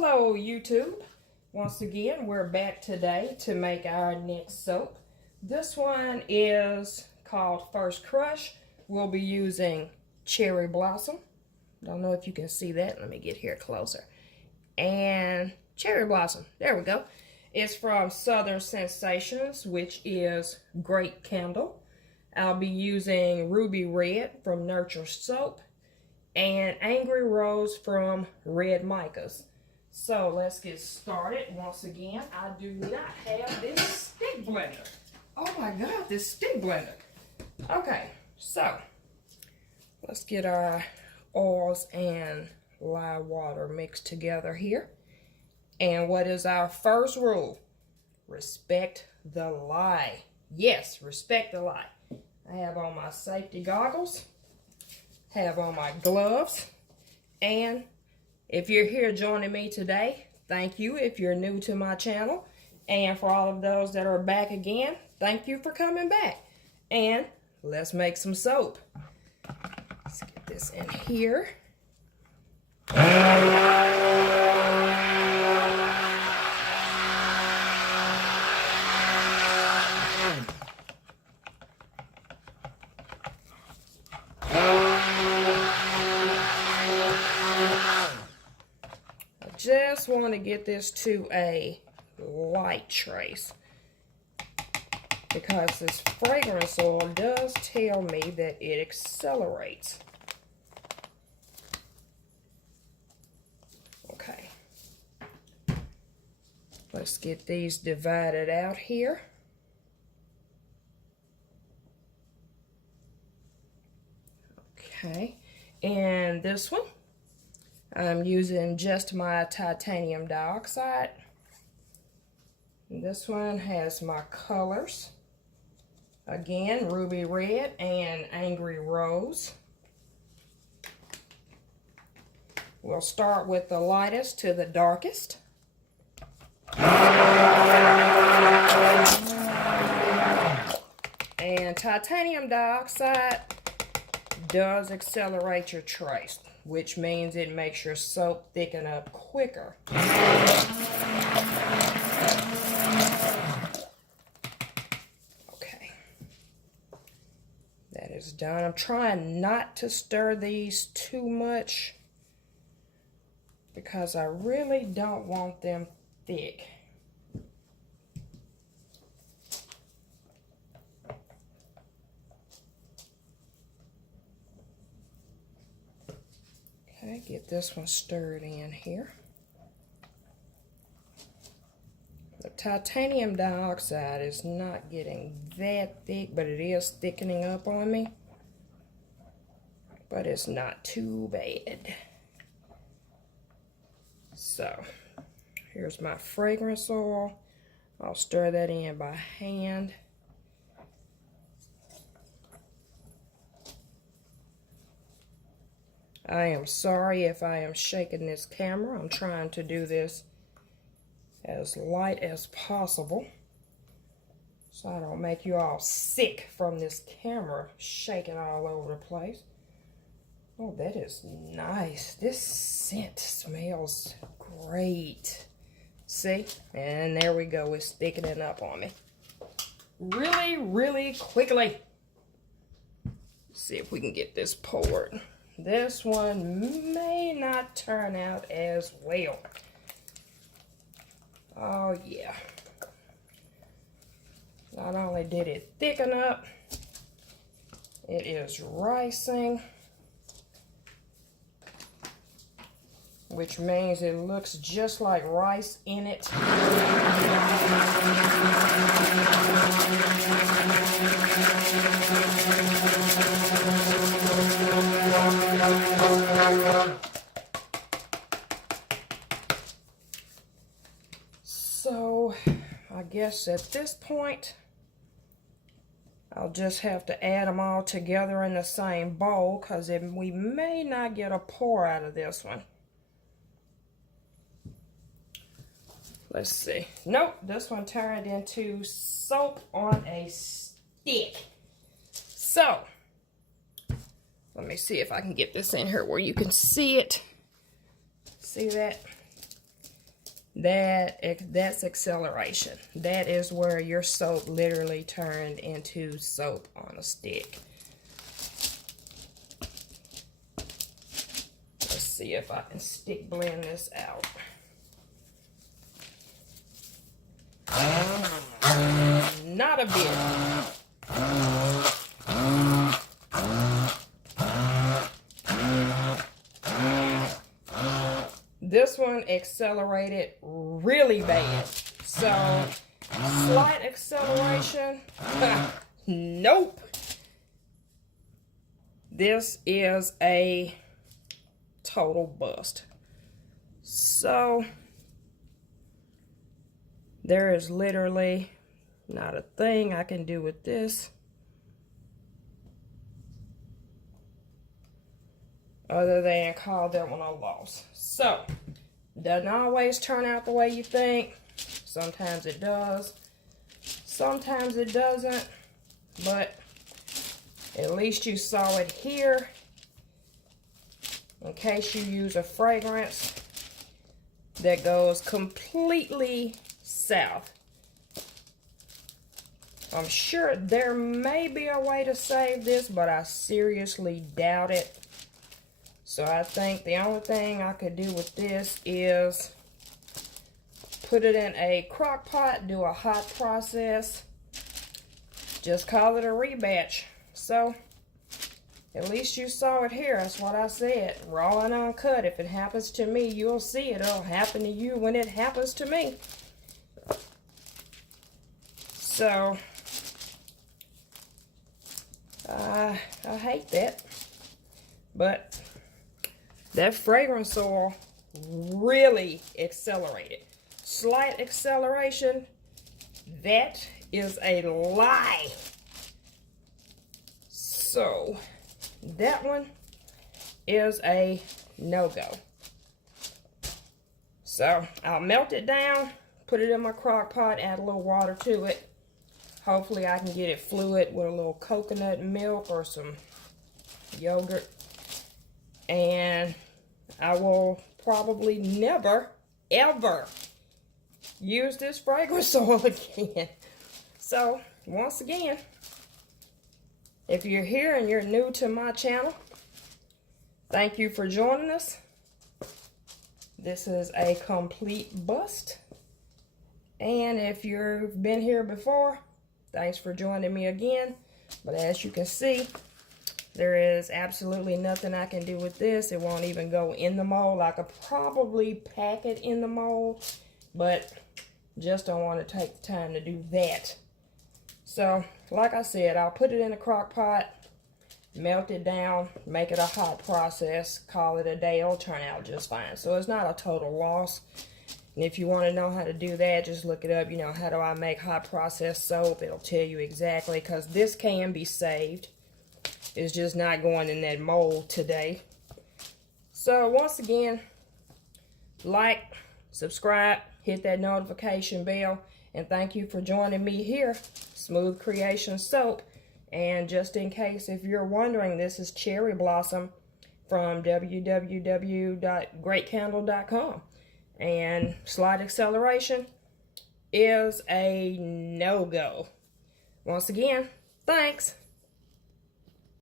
Hello YouTube. Once again, we're back today to make our next soap. This one is called First Crush. We'll be using Cherry Blossom. Don't know if you can see that. Let me get here closer. And Cherry Blossom. There we go. It's from Southern Sensations, which is Great Candle. I'll be using Ruby Red from Nurture Soap and Angry Rose from Red Micas. So let's get started. Once again, I do not have this stick blender. Oh my God, this stick blender. Okay, so let's get our oils and lye water mixed together here. And what is our first rule? Respect the lye. Yes, respect the lye. I have on my safety goggles, have on my gloves, and if you're here joining me today, thank you if you're new to my channel. And for all of those that are back again, thank you for coming back. And let's make some soap. Let's get this in here. Just want to get this to a light trace because this fragrance oil does tell me that it accelerates. Okay, let's get these divided out here. Okay, and this one I'm using just my titanium dioxide. This one has my colors. Again, Ruby Red and Angry Rose. We'll start with the lightest to the darkest. And titanium dioxide does accelerate your trace, which means it makes your soap thicken up quicker. Okay, that is done. I'm trying not to stir these too much because I really don't want them thick. Okay, get this one stirred in here. The titanium dioxide is not getting that thick, but it is thickening up on me. But it's not too bad. So, here's my fragrance oil. I'll stir that in by hand. I am sorry if I am shaking this camera. I'm trying to do this as light as possible so I don't make you all sick from this camera shaking all over the place. Oh, that is nice. This scent smells great. See? And there we go. It's thickening up on me. Really, really quickly. Let's see if we can get this poured. This one may not turn out as well. Oh yeah. Not only did it thicken up, it is rising, which means it looks just like rice in it. So I guess at this point I'll just have to add them all together in the same bowl because we may not get a pour out of this one. Let's see. Nope, this one turned into soap on a stick. So let me see if I can get this in here where you can see it. See that? that's acceleration. That is where your soap literally turned into soap on a stick. Let's see if I can stick blend this out. Not a bit. This one accelerated really bad. So, slight acceleration. Nope. This is a total bust. So, there is literally not a thing I can do with this other than call that one a loss. So, doesn't always turn out the way you think. Sometimes it does. Sometimes it doesn't. But at least you saw it here. In case you use a fragrance that goes completely south. I'm sure there may be a way to save this, but I seriously doubt it. So I think the only thing I could do with this is put it in a crock pot, do a hot process, just call it a rebatch. So at least you saw it here. That's what I said. Raw and uncut. If it happens to me, you'll see it. It'll happen to you when it happens to me. So I hate that. But that fragrance oil really accelerated. Slight acceleration, that is a lie. So, that one is a no-go. So, I'll melt it down, put it in my crock pot, add a little water to it. Hopefully I can get it fluid with a little coconut milk or some yogurt. And I will probably never, ever use this fragrance oil again. So, once again, if you're here and you're new to my channel, thank you for joining us. This is a complete bust. And if you've been here before, thanks for joining me again. But as you can see, there is absolutely nothing I can do with this. It won't even go in the mold. I could probably pack it in the mold, but just don't want to take the time to do that. So, like I said, I'll put it in a crock pot, melt it down, make it a hot process, call it a day. It'll turn out just fine. So it's not a total loss. And if you want to know how to do that, just look it up. You know, how do I make hot process soap? It'll tell you exactly, because this can be saved. It's just not going in that mold today. So once again, like, subscribe, hit that notification bell, and thank you for joining me here, Smooth Kreations Soap. And just in case if you're wondering, this is Cherry Blossom from www.greatcandle.com. And slight acceleration is a no-go. Once again, thanks.